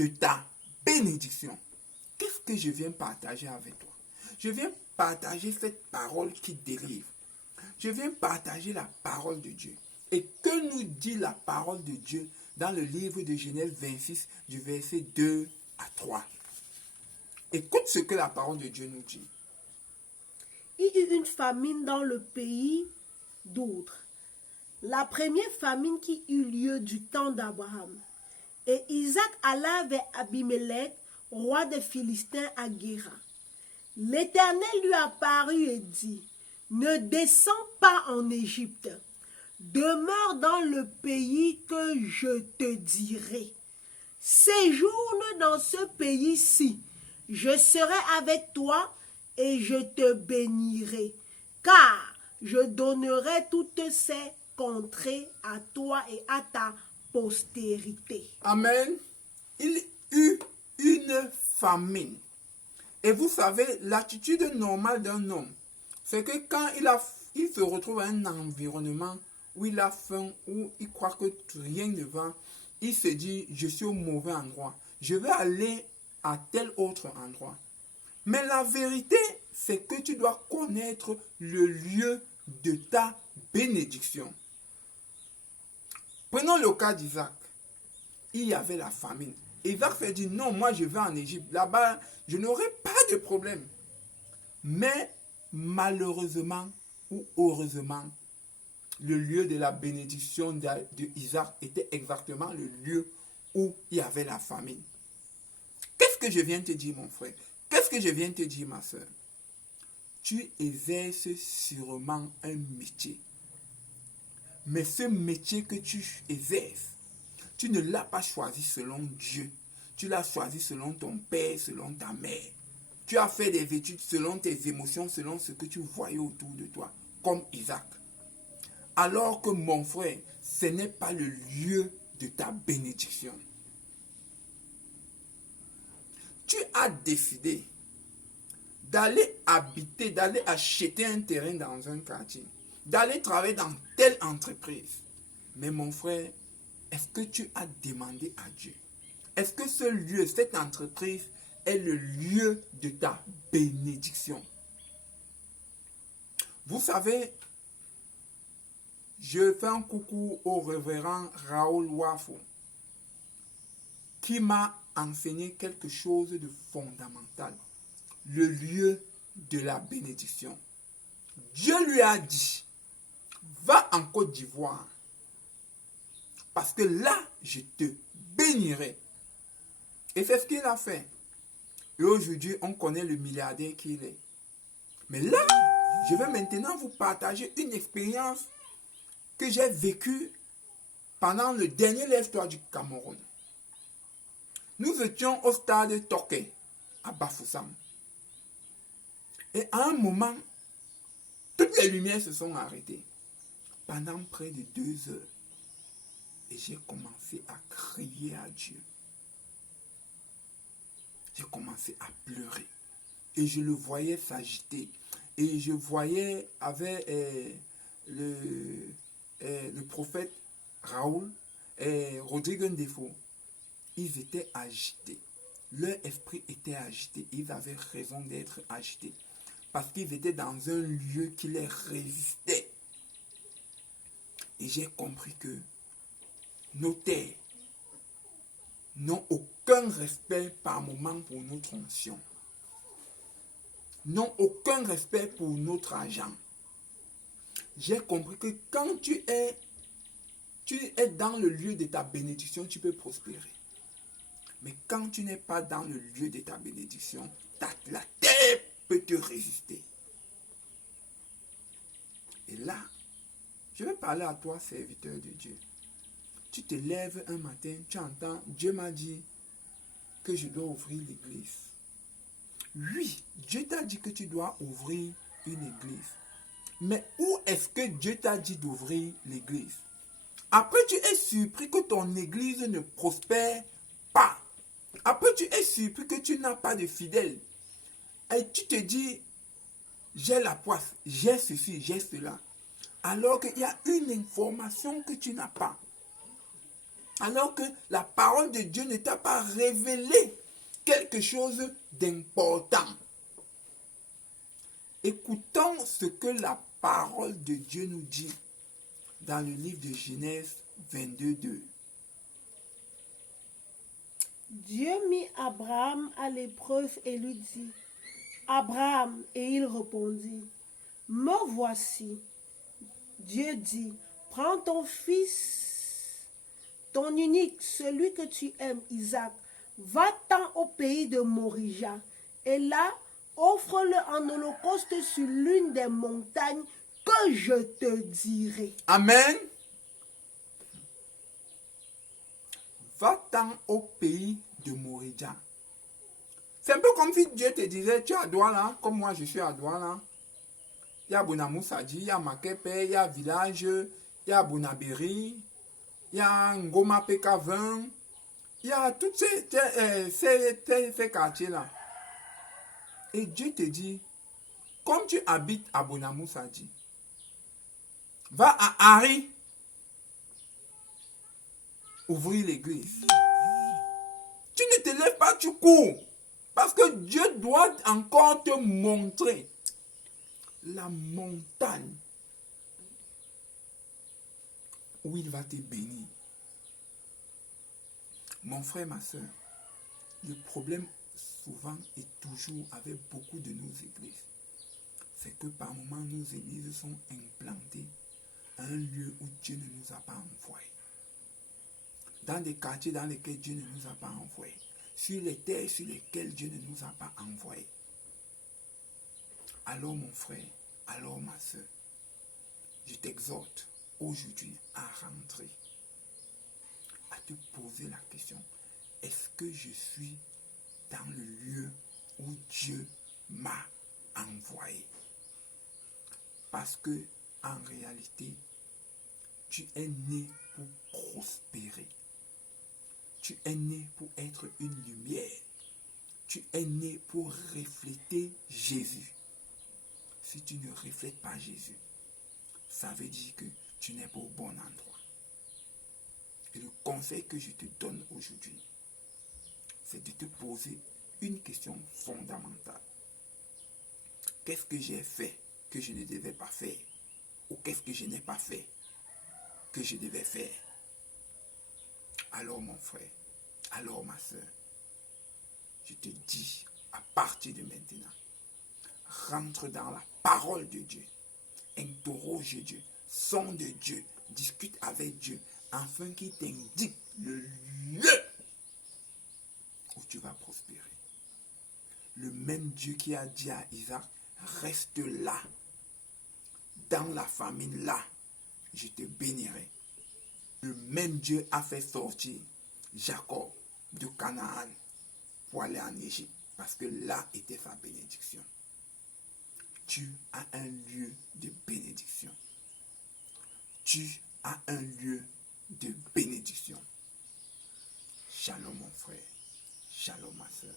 de ta bénédiction. Qu'est-ce que je viens partager avec toi? Je viens partager cette parole qui délivre. Je viens partager la parole de Dieu. Et que nous dit la parole de Dieu dans le livre de Genèse 26, du verset 2 à 3. Écoute ce que la parole de Dieu nous dit. Il y eut une famine dans le pays d'Outre. La première famine qui eut lieu du temps d'Abraham. Et Isaac alla vers Abimelech, roi des Philistins à Guéra. L'Éternel lui apparut et dit, ne descends pas en Égypte, demeure dans le pays que je te dirai. Séjourne dans ce pays-ci, je serai avec toi et je te bénirai, car je donnerai toutes ces contrées à toi et à ta postérité. Amen. Il eut une famine. Et vous savez, l'attitude normale d'un homme, c'est que quand il se retrouve à un environnement où il a faim, où il croit que rien ne va, il se dit, je suis au mauvais endroit. Je vais aller à tel autre endroit. Mais la vérité, c'est que tu dois connaître le lieu de ta bénédiction. Prenons le cas d'Isaac. Il y avait la famine. Isaac s'est dit, non, moi je vais en Égypte. Là-bas, je n'aurai pas de problème. Mais malheureusement ou heureusement, le lieu de la bénédiction d'Isaac était exactement le lieu où il y avait la famine. Qu'est-ce que je viens te dire, mon frère? Qu'est-ce que je viens te dire, ma soeur? Tu exerces sûrement un métier. Mais ce métier que tu exerces, tu ne l'as pas choisi selon Dieu. Tu l'as choisi selon ton père, selon ta mère. Tu as fait des études selon tes émotions, selon ce que tu voyais autour de toi, comme Isaac. Alors que mon frère, ce n'est pas le lieu de ta bénédiction. Tu as décidé d'aller habiter, d'aller acheter un terrain dans un quartier, d'aller travailler dans telle entreprise. Mais mon frère, est-ce que tu as demandé à Dieu? Est-ce que ce lieu, cette entreprise est le lieu de ta bénédiction? Vous savez, je fais un coucou au révérend Raoul Wafo qui m'a enseigné quelque chose de fondamental. Le lieu de la bénédiction. Dieu lui a dit, va en Côte d'Ivoire parce que là, je te bénirai. Et c'est ce qu'il a fait. Et aujourd'hui, on connaît le milliardaire qu'il est. Mais là, je vais maintenant vous partager une expérience que j'ai vécue pendant le dernier Lève-toi du Cameroun. Nous étions au stade Toké, à Bafoussam. Et à un moment, toutes les lumières se sont arrêtées. Pendant près de 2 heures. Et j'ai commencé à crier à Dieu. J'ai commencé à pleurer. Et je le voyais s'agiter. Et je voyais avec le prophète Raoul et Rodrigue Ndefo. Ils étaient agités. Leur esprit était agité. Ils avaient raison d'être agités. Parce qu'ils étaient dans un lieu qui les résistait. Et j'ai compris que nos terres n'ont aucun respect par moment pour notre onction. N'ont aucun respect pour notre argent. J'ai compris que quand tu es dans le lieu de ta bénédiction, tu peux prospérer. Mais quand tu n'es pas dans le lieu de ta bénédiction, la terre peut te résister. Et là, je vais parler à toi, serviteur de Dieu. Tu te lèves un matin, tu entends, Dieu m'a dit que je dois ouvrir l'église. Oui, Dieu t'a dit que tu dois ouvrir une église. Mais où est-ce que Dieu t'a dit d'ouvrir l'église? Après, tu es surpris que ton église ne prospère pas. Après, tu es surpris que tu n'as pas de fidèles. Et tu te dis, j'ai la poisse, j'ai ceci, j'ai cela. Alors qu'il y a une information que tu n'as pas. alors que la parole de Dieu ne t'a pas révélé quelque chose d'important. Écoutons ce que la parole de Dieu nous dit dans le livre de Genèse 22, 2. Dieu mit Abraham à l'épreuve et lui dit, Abraham, et il répondit, me voici. Dieu dit, prends ton fils, ton unique, celui que tu aimes, Isaac, va-t'en au pays de Morija, et là, offre-le en holocauste sur l'une des montagnes que je te dirai. Amen. Va-t'en au pays de Morija. C'est un peu comme si Dieu te disait, tu es à Douala, comme moi je suis à Douala. Il y a Bonamoussadi, il y a Makepe, il y a Village, il y a Bonaberi, il y a Ngoma PK20, il y a tous ces quartiers-là. Et Dieu te dit, comme tu habites à Bonamoussadi, va à Hari, ouvrir l'église. Tu ne te lèves pas, tu cours. Parce que Dieu doit encore te montrer la montagne où il va te bénir. Mon frère, ma soeur, le problème souvent et toujours avec beaucoup de nos églises, c'est que par moments nos églises sont implantées à un lieu où Dieu ne nous a pas envoyés. Dans des quartiers dans lesquels Dieu ne nous a pas envoyés. Sur les terres sur lesquelles Dieu ne nous a pas envoyés. Alors mon frère, alors ma soeur, je t'exhorte aujourd'hui à rentrer, à te poser la question, est-ce que je suis dans le lieu où Dieu m'a envoyé? Parce que en réalité, tu es né pour prospérer. Tu es né pour être une lumière. Tu es né pour refléter Jésus. Si tu ne reflètes pas Jésus, ça veut dire que tu n'es pas au bon endroit. Et le conseil que je te donne aujourd'hui, c'est de te poser une question fondamentale. Qu'est-ce que j'ai fait que je ne devais pas faire? Ou qu'est-ce que je n'ai pas fait que je devais faire? Alors mon frère, alors ma soeur, je te dis à partir de maintenant, rentre dans la parole de Dieu, interroge Dieu, sonde Dieu, discute avec Dieu, afin qu'il t'indique le lieu où tu vas prospérer. Le même Dieu qui a dit à Isaac, reste là, dans la famine là, je te bénirai. Le même Dieu a fait sortir Jacob de Canaan pour aller en Égypte, parce que là était sa bénédiction. Tu as un lieu de bénédiction. Tu as un lieu de bénédiction. Shalom mon frère, shalom ma soeur.